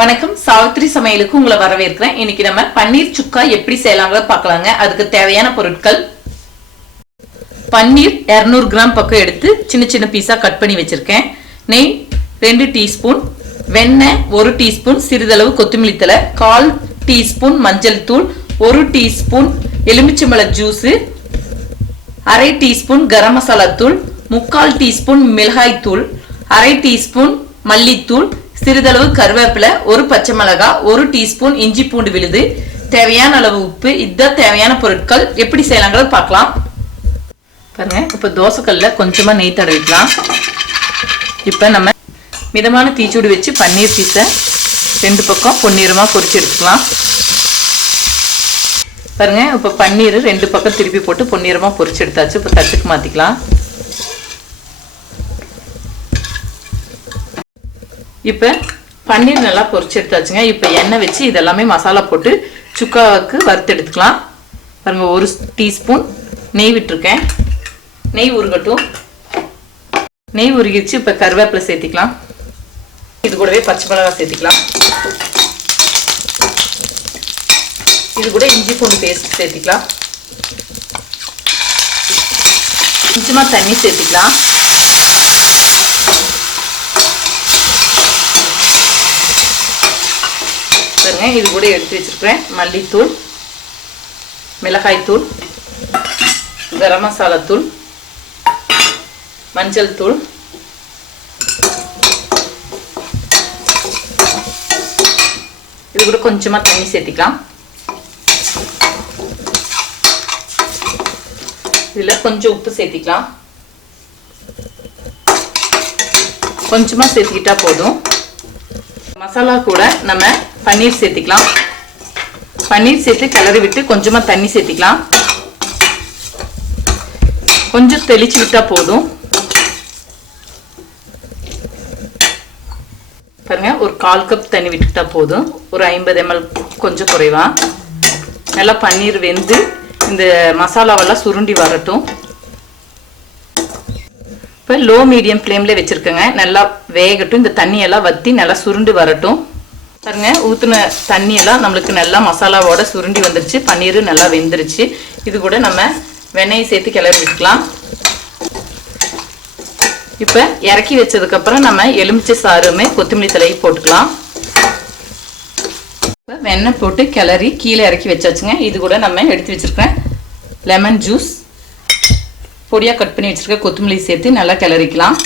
வணக்கம். சாவித்ரி சமையலுக்கு உங்களை வரவேற்கிறேன். இன்னைக்கு நம்ம பன்னீர் சுக்கா எப்படி செய்யலாங்கிறத பார்க்கலாங்க. அதுக்கு தேவையான பொருட்கள் பன்னீர் 200 கிராம் பக்கம் எடுத்து சின்ன சின்ன பீஸா கட் பண்ணி வச்சிருக்கேன். நெய் ரெண்டு டீஸ்பூன் வெண்ணெய் ஒரு டீஸ்பூன் சிறிதளவு கொத்தமல்லி தழை கால் டீஸ்பூன் மஞ்சள் தூள் ஒரு டீஸ்பூன் எலுமிச்சம்பழ ஜூஸு அரை டீஸ்பூன் கரம் மசாலா தூள் முக்கால் டீஸ்பூன் மிளகாய் தூள் அரை டீஸ்பூன் மல்லித்தூள் சிறிதளவு கருவேப்பிலை ஒரு பச்சை மிளகாய் ஒரு டீஸ்பூன் இஞ்சி பூண்டு விழுது தேவையான அளவு உப்பு இதுதான் தேவையான பொருட்கள் எப்படி செய்யலாங்கிறத பார்க்கலாம். பாருங்க இப்போ தோசைக்கல்ல கொஞ்சமாக நெய் தடவிக்கலாம். இப்போ நம்ம மிதமான தீச்சூடு வச்சு பன்னீர் பீஸை ரெண்டு பக்கம் பொன்னீரமாக பொறிச்சு எடுத்துக்கலாம். பாருங்க இப்போ பன்னீர் ரெண்டு பக்கம் திருப்பி போட்டு பொன்னிறமா பொரிச்சு எடுத்தாச்சு இப்போ தட்டுக்கு மாற்றிக்கலாம் இப்போ பன்னீர் நல்லா பொரிச்சு எடுத்தாச்சுங்க. இப்போ எண்ணெய் வச்சு இதெல்லாமே மசாலா போட்டு சுக்காவுக்கு வறுத்து எடுத்துக்கலாம். பாருங்க ஒரு டீஸ்பூன் நெய் விட்டுருக்கேன். நெய் உருகட்டும். நெய் உருகிச்சு இப்போ கருவேப்பிலை சேர்த்திக்கலாம். இது கூடவே பச்சை மிளகாய் சேர்த்திக்கலாம். இது கூட இஞ்சி பூண்டு பேஸ்ட் சேர்த்திக்கலாம். கொஞ்சமா தண்ணி சேர்த்திக்கலாம். பாருங்க இது கூட எடுத்து வச்சிருக்கிறேன். மல்லித்தூள் மிளகாய்த்தூள் கரம் மசாலா தூள் மஞ்சள் தூள் இது கூட கொஞ்சமா தண்ணி சேர்த்திக்கலாம். இதுல கொஞ்சம் உப்பு சேர்த்திக்கலாம். கொஞ்சமா சேர்த்துக்கிட்டா போதும். மசாலா கூட நம்ம பன்னீர் சேர்த்திக்கலாம். பன்னீர் சேர்த்து கிளறி விட்டு கொஞ்சமாக தண்ணி சேர்த்திக்கலாம். கொஞ்சம் தெளிச்சு விட்டால் போதும். பாருங்க ஒரு கால் கப் தண்ணி விட்டுட்டா போதும். ஒரு ஐம்பது எம்எல் கொஞ்சம் குறைவா. நல்லா பன்னீர் வெந்து இந்த மசாலாவெல்லாம் சுருண்டி வரட்டும். இப்போ லோ மீடியம் ஃப்ளேமில் வச்சுருக்கேங்க. நல்லா வேகட்டும். இந்த தண்ணியெல்லாம் வற்றி நல்லா சுருண்டு வரட்டும். பாருங்க ஊற்றின தண்ணியெல்லாம் நம்மளுக்கு நல்லா மசாலாவோட சுருண்டி வந்துருச்சு பன்னீர் நல்லா வெந்துருச்சு. இது கூட நம்ம வெண்ணெயை சேர்த்து கிளறி விட்டுக்கலாம். இப்போ இறக்கி வச்சதுக்கப்புறம் நம்ம எலுமிச்சை சாறுமே கொத்தமல்லி தலையை போட்டுக்கலாம். இப்போ வெண்ணெய் போட்டு கிளறி கீழே இறக்கி வச்சாச்சுங்க. இது கூட நம்ம எடுத்து வச்சுருக்கேன் லெமன் ஜூஸ் பொடியாக கட் பண்ணி வச்சுருக்க கொத்தமல்லி சேர்த்து நல்லா கிளறிக்கலாம்.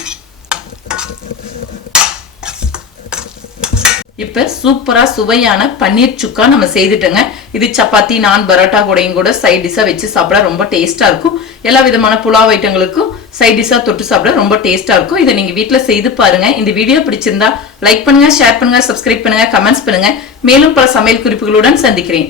இப்போ சூப்பராக சுவையான பன்னீர் சுக்கா நம்ம செய்துட்டோங்க. இது சப்பாத்தி நான் பரோட்டா கூடையும் கூட சைட் டிஷ்ஷாக வச்சு சாப்பிட ரொம்ப டேஸ்ட்டாக இருக்கும். எல்லா விதமான புலாவ் ஐட்டங்களுக்கும் சைட் டிஷ்ஷாக தொட்டு சாப்பிட ரொம்ப டேஸ்ட்டாக இருக்கும். இதை நீங்கள் வீட்டில் செய்து பாருங்க. இந்த வீடியோ பிடிச்சிருந்தா லைக் பண்ணுங்க ஷேர் பண்ணுங்க சப்ஸ்கிரைப் பண்ணுங்க கமெண்ட்ஸ் பண்ணுங்க. மேலும் பல சமையல் குறிப்புகளுடன் சந்திக்கிறேன்.